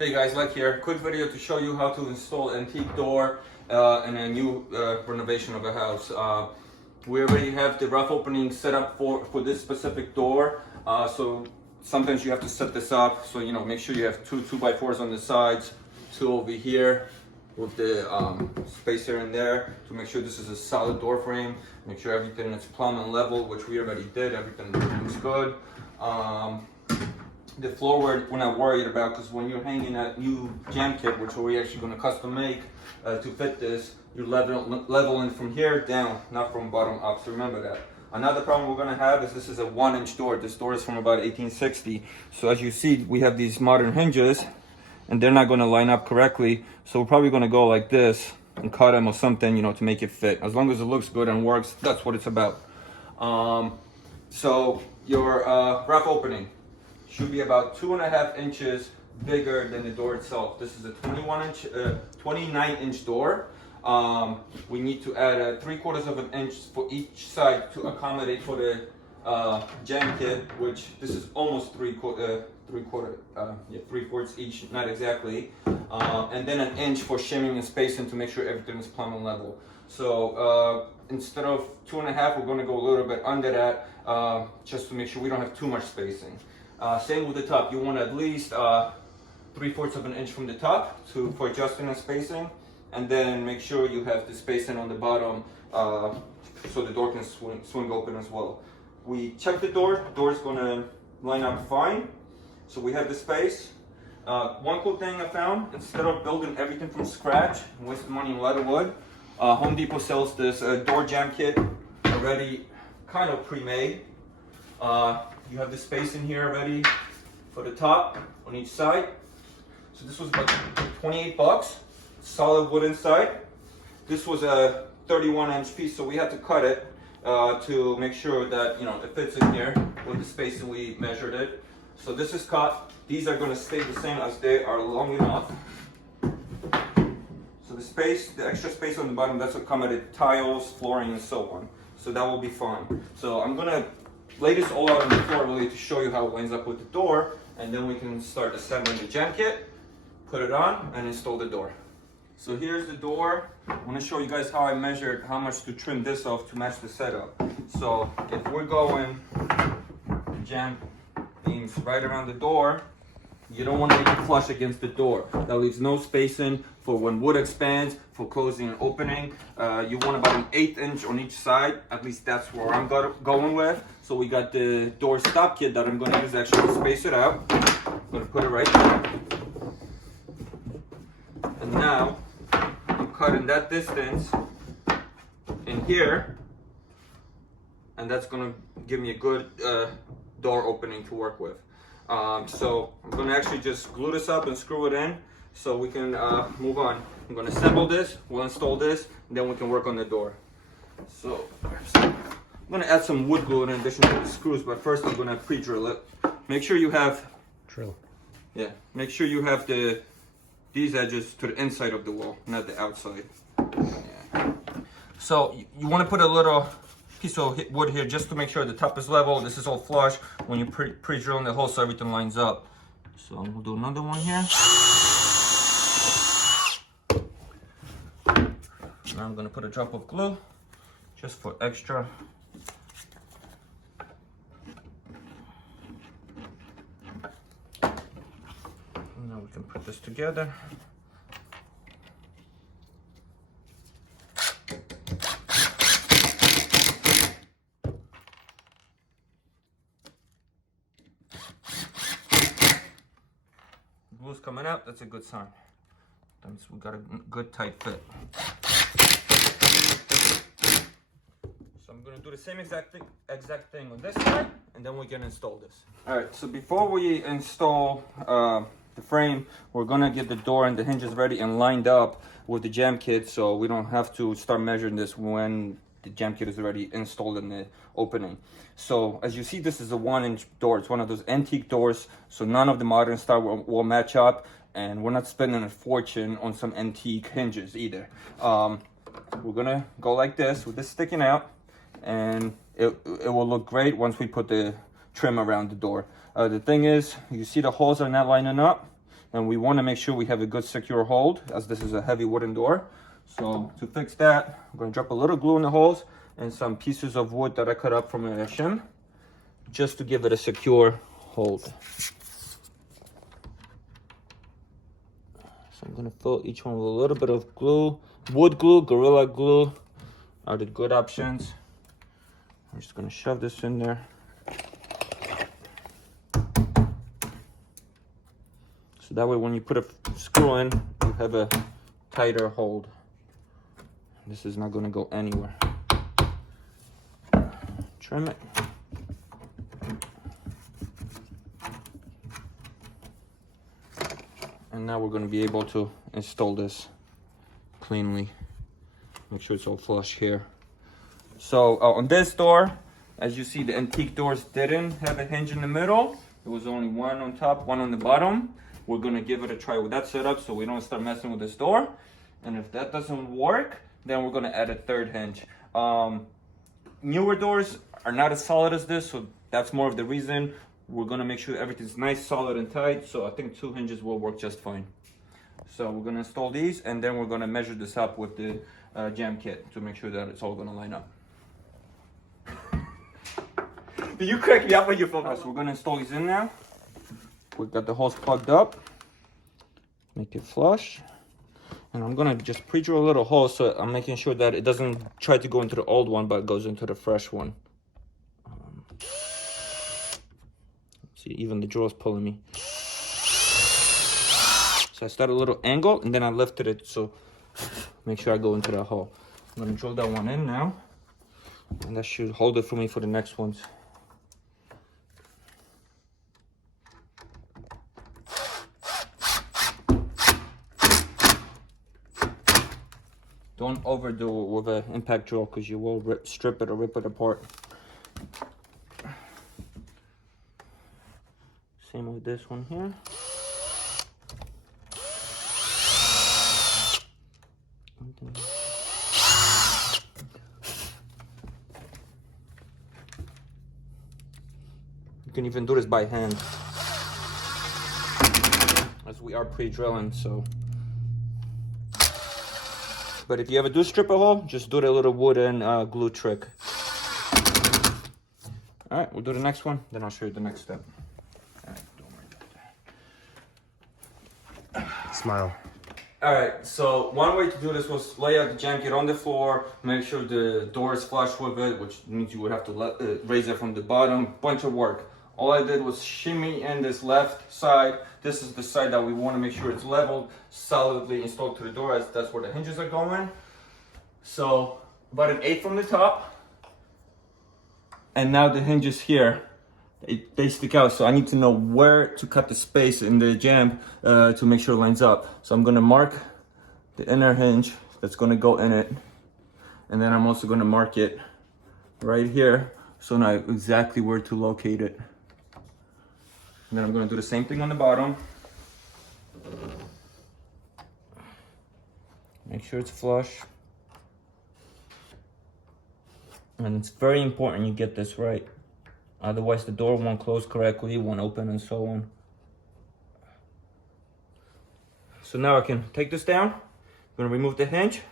Hey guys, Lek here. Quick video to show you how to install antique door in a new renovation of a house. We already have the rough opening set up for this specific door. So sometimes you have to set this up. So make sure you have two 2x4s on the sides, two over here with the space here and there to make sure this is a solid door frame. Make sure everything is plumb and level, which we already did. Everything looks good. The floor we're not worried about, because when you're hanging that new jam kit, which we're actually going to custom make to fit this, you're leveling from here down, not from bottom up. So remember that. Another problem we're going to have is this is a 1-inch door. This door is from about 1860. So as you see, we have these modern hinges, and they're not going to line up correctly. So we're probably going to go like this and cut them or something, to make it fit. As long as it looks good and works, that's what it's about. So your rough opening should be about 2.5 inches bigger than the door itself. This is a 29-inch door. We need to add 3/4 of an inch for each side to accommodate for the jam kit, which this is almost 3/4 each, not exactly. And then an inch for shimming and spacing to make sure everything is plumb and level. So instead of 2.5, we're going to go a little bit under that, just to make sure we don't have too much spacing. Same with the top. You want at least 3/4 of an inch from the top for adjusting and spacing, and then make sure you have the spacing on the bottom so the door can swing open as well. We check the door. The door is going to line up fine. So we have the space. One cool thing I found, instead of building everything from scratch and wasting money on a lot of wood, Home Depot sells this door jam kit already kind of pre-made. You have the space in here already for the top on each side. So this was about 28 bucks, solid wood inside. This was a 31-inch piece, so we had to cut it to make sure that it fits in here with the space that we measured it. So this is cut. These are going to stay the same as they are long enough. So the extra space on the bottom, that's what accommodated tiles, flooring, and so on. So that will be fine. So I'm going to lay this all out on the floor really to show you how it lines up with the door, and then we can start assembling the jam kit, put it on, and install the door. So here's the door. I want to show you guys how I measured how much to trim this off to match the setup. So if we're going jam beams right around the door, you don't want to make it flush against the door. That leaves no spacing for when wood expands, for closing and opening. You want about an 1/8 inch on each side. At least that's where I'm going with. So we got the door stop kit that I'm going to use actually to space it out. I'm going to put it right there. And now I'm cutting that distance in here. And that's going to give me a good door opening to work with. So I'm going to actually just glue this up and screw it in so we can move on. I'm going to assemble this, we'll install this, and then we can work on the door. So I'm going to add some wood glue in addition to the screws, but first I'm going to pre-drill it. Make sure you have make sure you have these edges to the inside of the wall, not the outside. Yeah. So you want to put a little piece of wood here just to make sure the top is level. This is all flush when you pre-drilling the hole so everything lines up. So I'm gonna do another one here. Now I'm gonna put a drop of glue just for extra. And now we can put this together. Glue's coming out, that's a good sign. That means we got a good tight fit. So I'm gonna do the same exact thing on this side, and then we can install this. All right, so before we install the frame, we're gonna get the door and the hinges ready and lined up with the jam kit, so we don't have to start measuring this when the jam kit is already installed in the opening. So as you see, this is a 1-inch door. It's one of those antique doors, so none of the modern style will match up, and we're not spending a fortune on some antique hinges either. We're gonna go like this with this sticking out, and it will look great once we put the trim around the door. The thing is, you see the holes are not lining up. and we want to make sure we have a good secure hold, as this is a heavy wooden door. So to fix that, I'm going to drop a little glue in the holes and some pieces of wood that I cut up from a shim, just to give it a secure hold. So I'm going to fill each one with a little bit of glue. Wood glue, Gorilla Glue are the good options. I'm just going to shove this in there. So that way when you put a screw in, you have a tighter hold. This is not going to go anywhere. Trim it. And now we're going to be able to install this cleanly. Make sure it's all flush here. So on this door, as you see, the antique doors didn't have a hinge in the middle. There was only one on top, one on the bottom. We're going to give it a try with that setup so we don't start messing with this door. And if that doesn't work, then we're going to add a third hinge. Newer doors are not as solid as this, so that's more of the reason. We're going to make sure everything's nice, solid, and tight. So I think 2 hinges will work just fine. So we're going to install these, and then we're going to measure this up with the jam kit to make sure that it's all going to line up. You crack me up when you focus. So we're going to install these in now. We've got the hose plugged up. Make it flush. And I'm going to just pre-drill a little hole, so I'm making sure that it doesn't try to go into the old one, but it goes into the fresh one. See, even the drill's pulling me. So I start a little angle, and then I lifted it, so make sure I go into that hole. I'm going to drill that one in now, and that should hold it for me for the next ones. Don't overdo it with an impact drill, because you will strip it or rip it apart. Same with this one here. You can even do this by hand, as we are pre-drilling, so. But if you ever do strip a hole, just do the little wooden glue trick. All right, we'll do the next one, then I'll show you the next step. All right, don't worry about that. Smile. All right, so one way to do this was lay out the jam kit on the floor, make sure the door is flush with it, which means you would have to raise it from the bottom. Bunch of work. All I did was shimmy in this left side. This is the side that we want to make sure it's leveled, solidly installed to the door, as that's where the hinges are going. So about 1/8 from the top. And now the hinges here, they stick out. So I need to know where to cut the space in the jamb to make sure it lines up. So I'm going to mark the inner hinge that's going to go in it. And then I'm also going to mark it right here, so now I know exactly where to locate it. And then I'm going to do the same thing on the bottom. Make sure it's flush. And it's very important you get this right. Otherwise the door won't close correctly, won't open, and so on. So now I can take this down. I'm going to remove the hinge,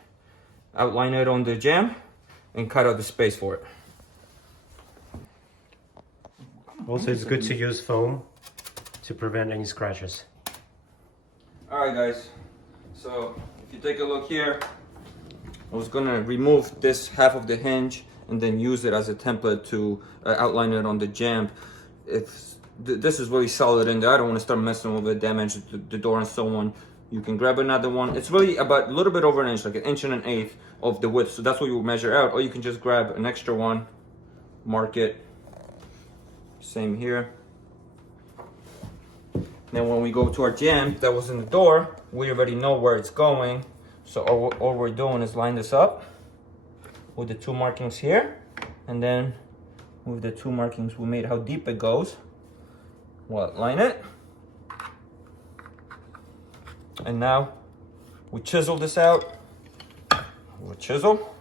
outline it on the jamb, and cut out the space for it. Also, it's good to use foam to prevent any scratches. Alright guys, so if you take a look here, I was gonna remove this half of the hinge and then use it as a template to outline it on the jamb. This is really solid in there. I don't want to start messing with it, damage the door and so on. You can grab another one. It's really about a little bit over 1 inch, like 1 1/8 inches of the width. So that's what you measure out. Or you can just grab an extra one, mark it. Same here. Then when we go to our jamb that was in the door, we already know where it's going. So all we're doing is line this up with the 2 markings here, and then with the 2 markings we made how deep it goes, we'll line it. And now we chisel this out with a chisel,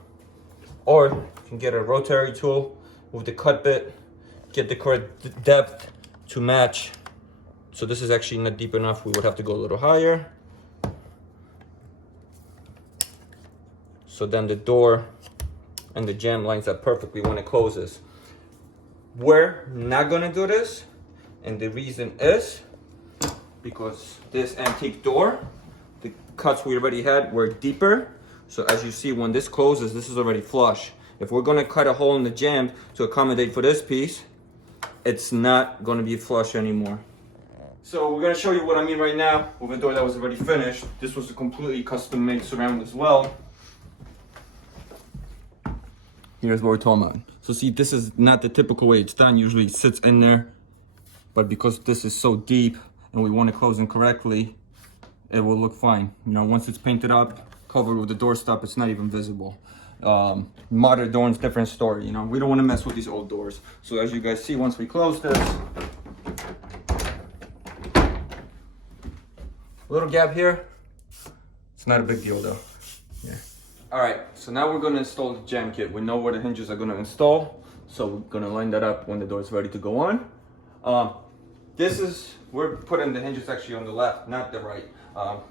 or you can get a rotary tool with the cut bit, get the correct depth to match So this is actually not deep enough. We would have to go a little higher. So then the door and the jamb lines up perfectly when it closes. We're not gonna do this, and the reason is because this antique door, the cuts we already had were deeper. So as you see, when this closes, this is already flush. If we're gonna cut a hole in the jamb to accommodate for this piece, it's not gonna be flush anymore. So we're gonna show you what I mean right now with a door that was already finished. This was a completely custom made ceramic as well. Here's what we're talking about. So see, this is not the typical way it's done. Usually it sits in there, but because this is so deep and we want to close it correctly, it will look fine. You know, once it's painted up, covered with the doorstop, it's not even visible. Modern doors, different story. You know, we don't want to mess with these old doors. So as you guys see, once we close this, little gap here, it's not a big deal though. Yeah. All right, so now we're gonna install the jam kit. We know where the hinges are gonna install, so we're gonna line that up when the door is ready to go on. We're putting the hinges actually on the left, not the right,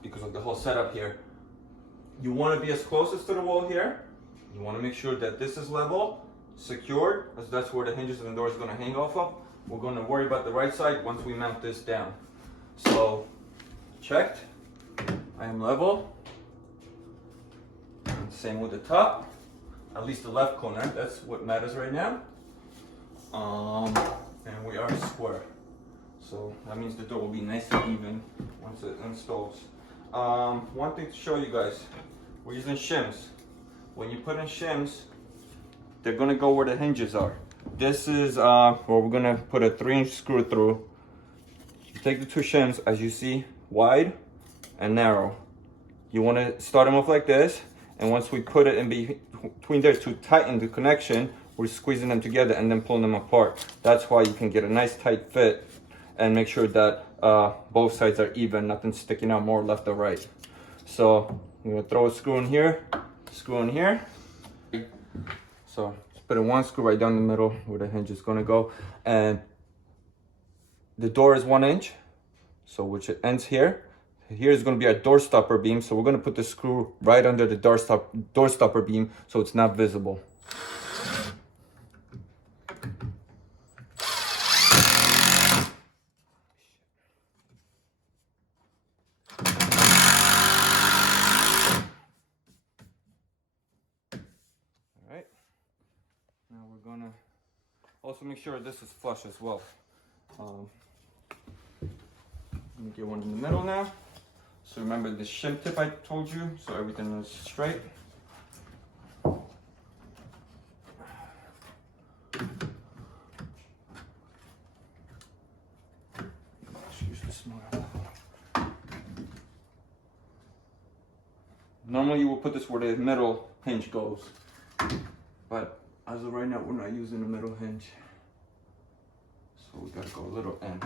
because of the whole setup here. You wanna be as close as to the wall here. You wanna make sure that this is level, secured, as that's where the hinges and the door is gonna hang off of. We're gonna worry about the right side once we mount this down. So, checked, I am level. Same with the top, at least the left corner, that's what matters right now. And we are square. So that means the door will be nice and even once it installs. One thing to show you guys, we're using shims. When you put in shims, they're gonna go where the hinges are. This is where we're gonna put a 3-inch screw through. You take the two shims, as you see, wide and narrow. You wanna start them off like this. And once we put it in between there to tighten the connection, we're squeezing them together and then pulling them apart. That's why you can get a nice tight fit and make sure that both sides are even, nothing sticking out more left or right. So I'm gonna throw a screw in here, screw in here. So just put in one screw right down the middle where the hinge is gonna go. And the door is 1 inch, so which it ends here. Here is going to be our door stopper beam, so we're going to put the screw right under the door stopper beam so it's not visible. Alright, now we're going to also make sure this is flush as well. Let me get one in the middle now. So remember the shim tip I told you, so everything is straight. Normally you will put this where the middle hinge goes, but as of right now we're not using the middle hinge. So we gotta go a little in.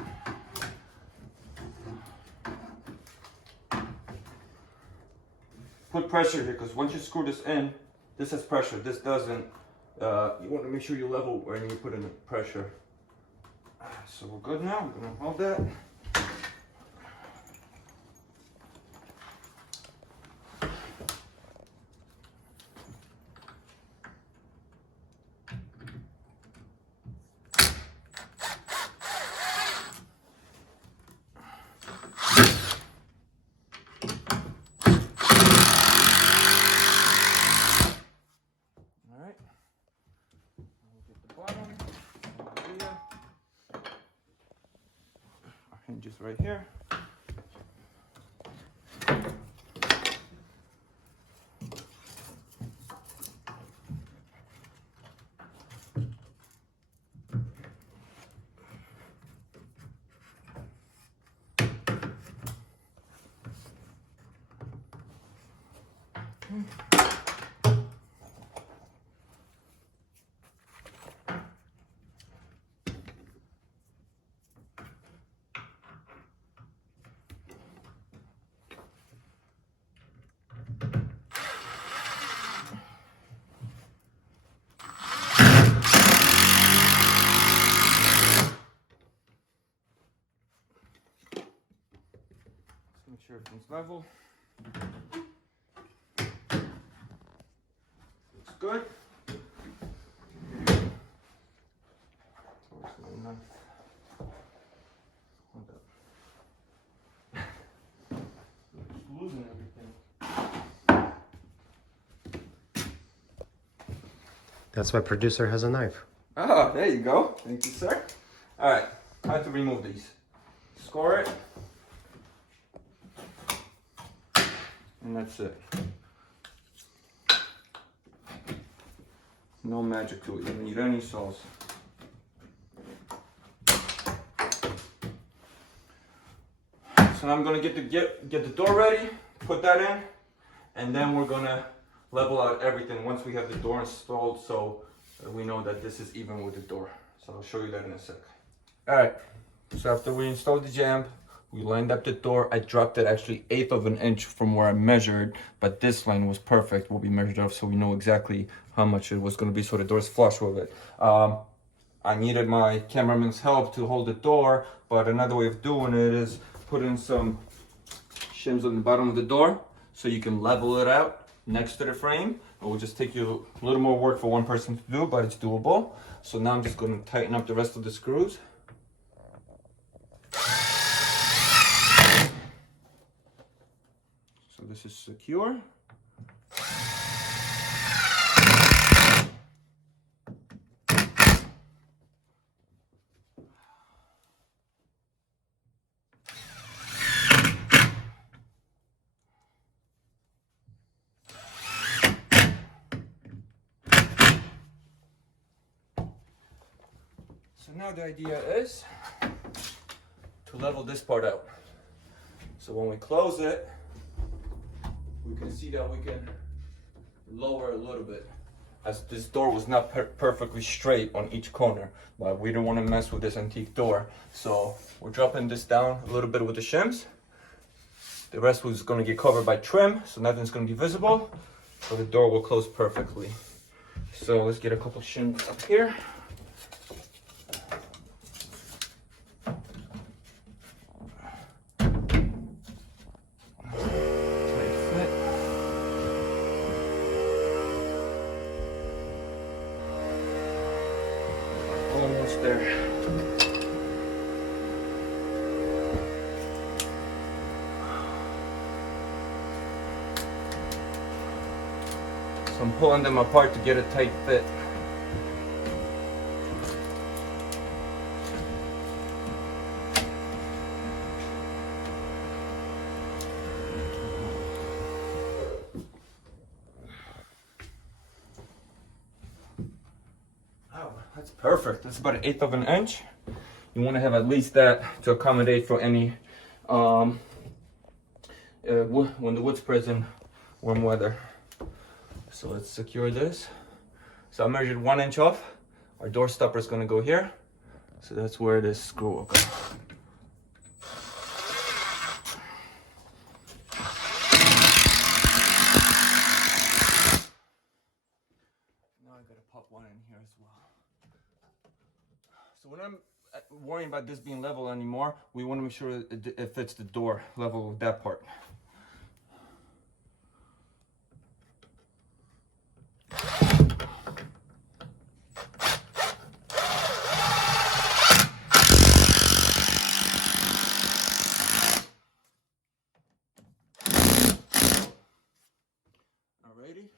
Put pressure here, because once you screw this in, this has pressure, this doesn't. You want to make sure you level when you put in the pressure. So we're good now, we're going to hold that. Hinges right here. everything's level. Looks good. Losing everything. That's why producer has a knife. Oh, there you go. Thank you, sir. All right, I have to remove these. Score it. And that's it. No magic to it. You don't need any sauce. So now I'm gonna get the door ready, put that in, and then we're gonna level out everything once we have the door installed, so we know that this is even with the door. So I'll show you that in a sec. All right. So after we installed the jamb, we lined up the door. I dropped it actually 1/8 of an inch from where I measured, but this line was perfect. What we measured up, so we know exactly how much it was going to be, so the door's flush with it. I needed my cameraman's help to hold the door, but another way of doing it is putting some shims on the bottom of the door so you can level it out next to the frame. It will just take you a little more work for one person to do, but it's doable. So now I'm just going to tighten up the rest of the screws. So this is secure. So now the idea is to level this part out. So when we close it, we can see that we can lower a little bit, as this door was not perfectly straight on each corner, but we don't want to mess with this antique door. So we're dropping this down a little bit with the shims. The rest was going to get covered by trim, so nothing's going to be visible, so the door will close perfectly. So let's get a couple shims up here. Almost there. So I'm pulling them apart to get a tight fit. That's perfect. That's about 1/8 of an inch. You want to have at least that to accommodate for any when the wood spreads in warm weather. So let's secure this. So I measured 1 inch off. Our door stopper is going to go here. So that's where this screw will go. Now I gotta pop one in here as well. So when I'm worrying about this being level anymore, we want to make sure it fits the door level with that part. Alrighty.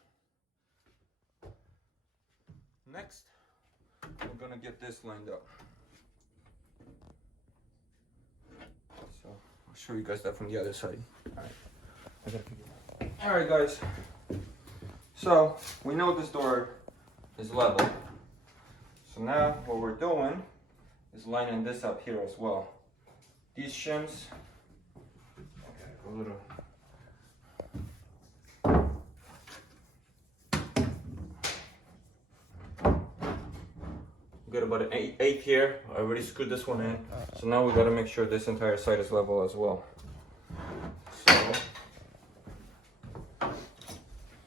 Next, we're gonna get this lined up. So I'll show you guys that from the other side. Alright guys, so we know this door is level. So now what we're doing is lining this up here as well. These shims, okay, a little. We got about an 8 here. I already screwed this one in. So now we got to make sure this entire side is level as well.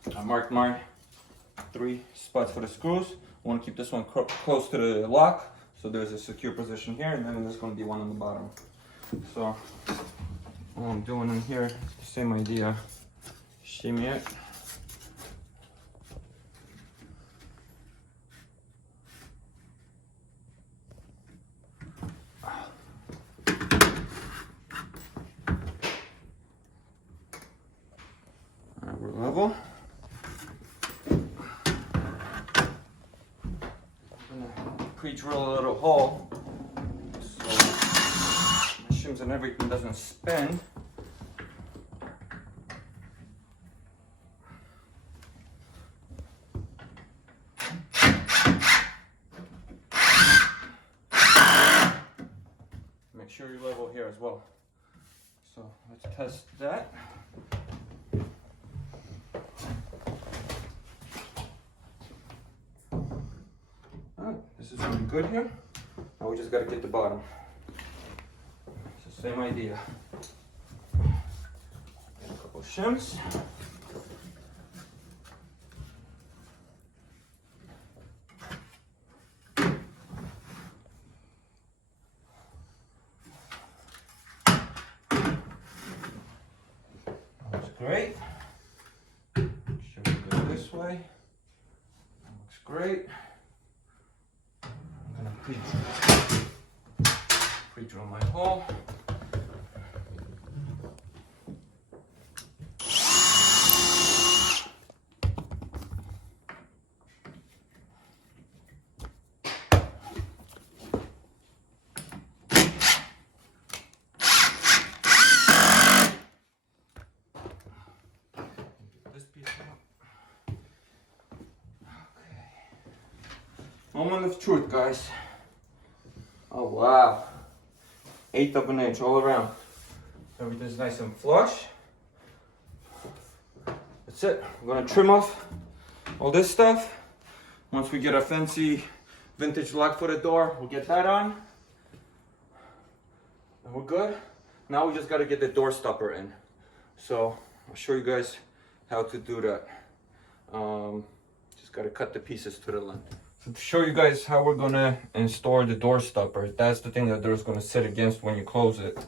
So I marked my 3 spots for the screws. I want to keep this one close to the lock, so there's a secure position here, and then there's going to be one on the bottom. So All I'm doing in here, same idea. Shimmy it. Alright, we're level. I'm gonna pre-drill a little hole so my shims and everything doesn't spin. Make sure you're level here as well. So let's test that. Alright, this is looking good here. Now we just gotta get the bottom. It's the same idea. Get a couple shims. Looks great. Should we go this way? Looks great. I'm gonna pre-drill my hole. This piece out. Okay. Moment of truth, guys. Oh wow. 1/8 of an inch all around. Everything's nice and flush. That's it. We're gonna trim off all this stuff. Once we get a fancy vintage lock for the door, we'll get that on. And we're good. Now we just gotta get the door stopper in. So I'll show you guys how to do that. Just gotta cut the pieces to the length. So to show you guys how we're gonna install the door stopper, that's the thing that the door is gonna sit against when you close it.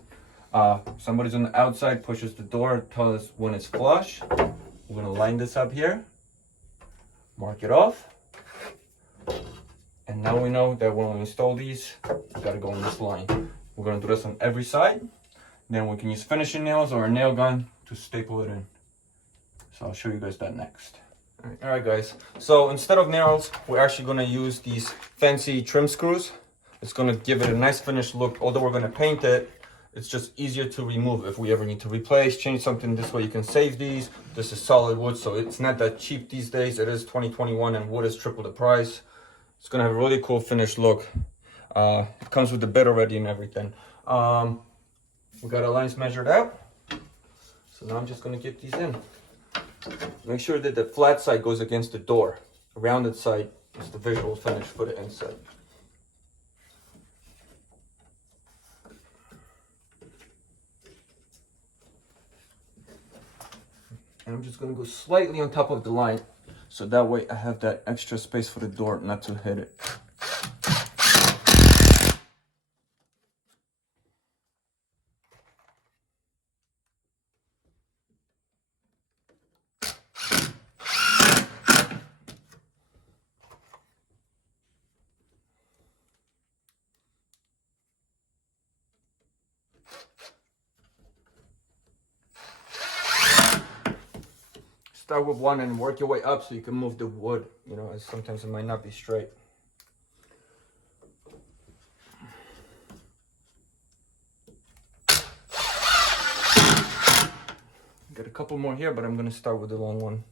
Somebody's on the outside pushes the door, tells us when it's flush. We're gonna line this up here, mark it off, and now we know that when we install these, we gotta go on this line. We're gonna do this on every side. Then we can use finishing nails or a nail gun to staple it in. So I'll show you guys that next. All right guys, so instead of nails, we're actually gonna use these fancy trim screws. It's gonna give it a nice finished look. Although we're gonna paint it, it's just easier to remove if we ever need to replace, change something. This way you can save these. This is solid wood, so it's not that cheap these days. It is 2021 and wood is triple the price. It's gonna have a really cool finished look. It comes with the bit already and everything. We got our lines measured out. So now I'm just gonna get these in. Make sure that the flat side goes against the door. The rounded side is the visual finish for the inside. And I'm just gonna go slightly on top of the line, so that way I have that extra space for the door not to hit it. Start with one and work your way up so you can move the wood, you know, as sometimes it might not be straight. Got a couple more here, but I'm gonna start with the long one.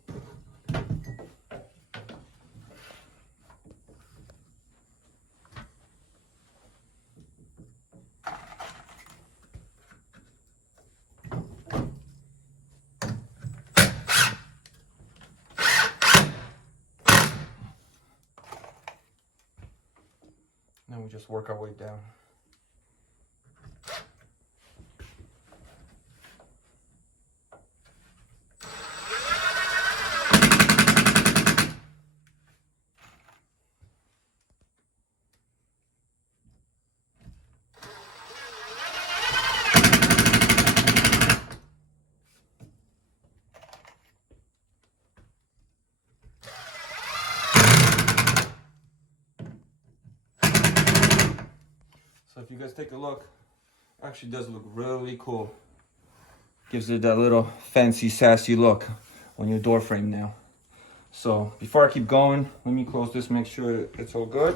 Then we just work our way down. you guys take a look, actually does look really cool. Gives it that little fancy, sassy look on your door frame now. So before I keep going, let me close this, make sure it's all good.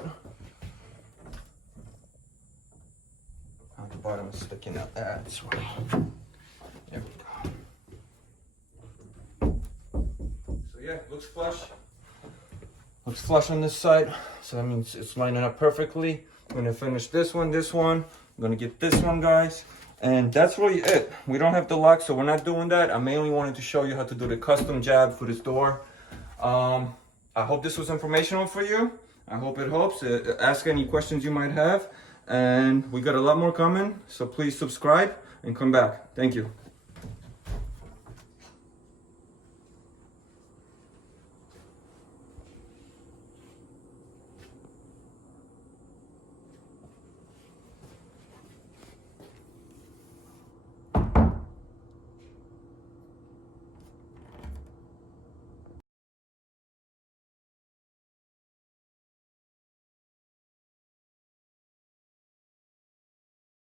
On the bottom is sticking out that way. There we go. So yeah, looks flush. Looks flush on this side. So that means it's lining up perfectly. I'm gonna finish this one. I'm gonna get this one, guys. And that's really it. We don't have the lock, so we're not doing that. I mainly wanted to show you how to do the custom jab for this door. I hope this was informational for you. I hope it helps. Ask any questions you might have. And we got a lot more coming, so please subscribe and come back. Thank you.